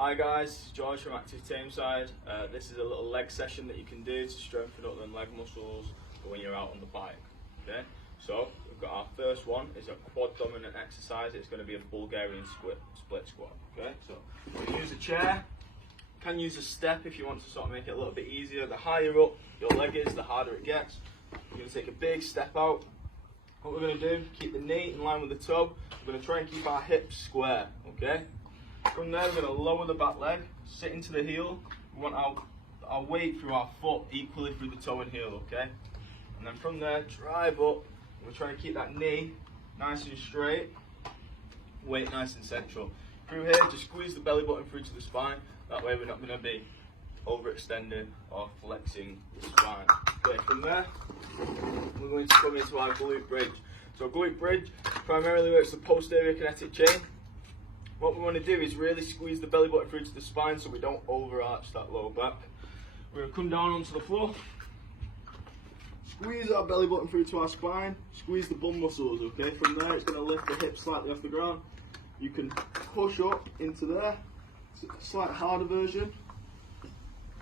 Hi guys, it's George from Active Tameside. This is a little leg session that you can do to strengthen up them leg muscles for when you're out on the bike. Okay, so we've got our first one is a quad dominant exercise. It's going to be a Bulgarian split squat. Okay, so you can use a chair, you can use a step if you want to sort of make it a little bit easier. The higher up your leg is, the harder it gets. You're going to take a big step out. What we're going to do, keep the knee in line with the toe. We're going to try and keep our hips square. Okay. From there, we're going to lower the back leg, sit into the heel. We want our weight through our foot equally through the toe and heel, okay? And then from there, drive up. We're trying to keep that knee nice and straight, weight nice and central. Through here, just squeeze the belly button through to the spine. That way we're not going to be overextending or flexing the spine. Okay, from there, we're going to come into our glute bridge. So glute bridge primarily works the posterior kinetic chain. What we want to do is really squeeze the belly button through to the spine so we don't overarch that lower back. We're going to come down onto the floor, squeeze our belly button through to our spine, squeeze the bum muscles, okay? From there it's going to lift the hips slightly off the ground. You can push up into there, it's a slight harder version,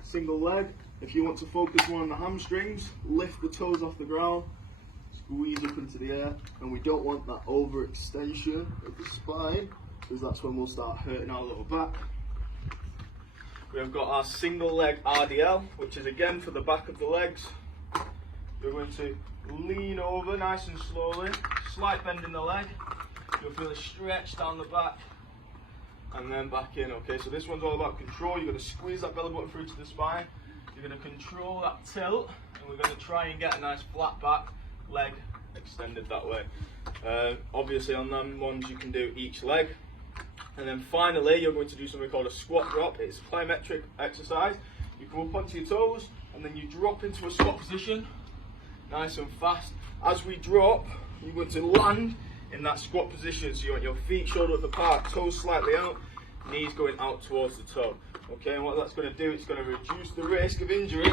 single leg. If you want to focus more on the hamstrings, lift the toes off the ground, squeeze up into the air, and we don't want that overextension of the spine, because that's when we'll start hurting our lower back. We've got our single leg RDL, which is again for the back of the legs. You're going to lean over nice and slowly, slight bend in the leg. You'll feel a stretch down the back and then back in. Okay, so this one's all about control. You're going to squeeze that belly button through to the spine. You're going to control that tilt, and we're going to try and get a nice flat back, leg extended that way. Obviously on them ones you can do each leg. And then finally, you're going to do something called a squat drop. It's a plyometric exercise. You come up onto your toes, and then you drop into a squat position, nice and fast. As we drop, you're going to land in that squat position. So you want your feet shoulder width apart, toes slightly out, knees going out towards the toe. Okay, and what that's going to do, it's going to reduce the risk of injury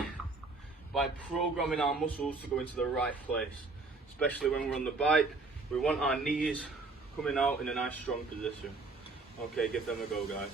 by programming our muscles to go into the right place. Especially when we're on the bike, we want our knees coming out in a nice strong position. Okay, give them a go, guys.